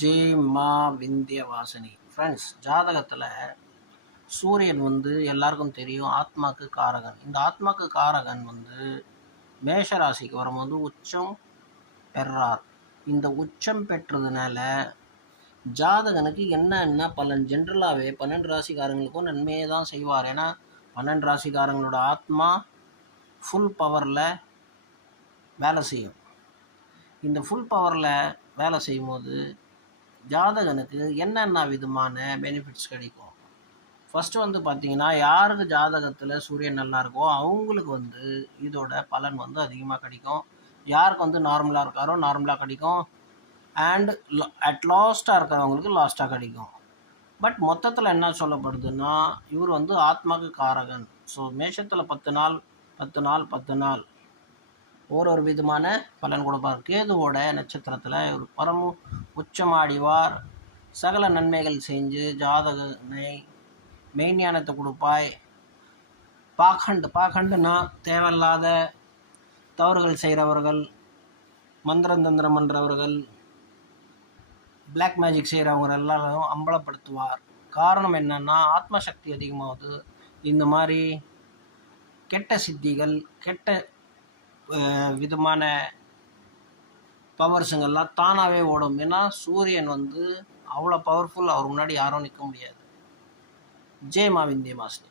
ஜெய் மா விந்தியவாசினி. ஃப்ரெண்ட்ஸ், ஜாதகத்தில் சூரியன் எல்லாருக்கும் தெரியும் ஆத்மாக்கு காரகன். இந்த ஆத்மாக்கு காரகன் மேஷ ராசிக்கு வரும்போது உச்சம் பெறார். இந்த உச்சம் பெற்றதுனால ஜாதகனுக்கு என்ன பலன்? ஜென்ரலாகவே 12 ராசிக்காரங்களுக்கும் நன்மையை தான் செய்வார். ஏன்னா 12 ராசிக்காரங்களோட ஆத்மா ஃபுல் பவரில் வேலை செய்யும். இந்த ஃபுல் பவரில் வேலை செய்யும்போது ஜாதகனுக்கு என்னென்ன விதமான பெனிஃபிட்ஸ் கிடைக்கும்? ஃபஸ்ட்டு பார்த்திங்கன்னா, யாருக்கு ஜாதகத்தில் சூரியன் நல்லா இருக்கோ அவங்களுக்கு இதோட பலன் அதிகமாக கிடைக்கும். யாருக்கு நார்மலாக இருக்காரோ நார்மலாக கிடைக்கும். அண்ட் அட் லாஸ்ட்டாக இருக்கிறவங்களுக்கு லாஸ்ட்டாக கிடைக்கும். பட் மொத்தத்தில் என்ன சொல்லப்படுதுன்னா, இவர் ஆத்மாக்கு காரகன். ஸோ மேஷத்தில் 10 நாள் ஒரு விதமான பலன் கொடுப்பார். கேதுவோட நட்சத்திரத்தில் இவர் பரமும் உச்சமாடிவார். சகல நன்மைகள் செஞ்சு ஜாதகனை மெய்ஞானத்தை கொடுப்பாய். பாக்கண்டுனா தேவையில்லாத தவறுகள் செய்கிறவர்கள், மந்திரம் பண்ணுறவர்கள், பிளாக் மேஜிக் செய்கிறவங்க எல்லாரும் அம்பலப்படுத்துவார். காரணம் என்னன்னா, ஆத்மசக்தி அதிகமாகுது. இந்த மாதிரி கெட்ட சித்திகள், கெட்ட விதமான பவர்ஸுங்கெல்லாம் தானாகவே ஓடும். ஏன்னா சூரியன் அவ்வளோ பவர்ஃபுல். அவர் முன்னாடி யாரும் நிற்க முடியாது. ஜெய் மா விந்தியவாசினி.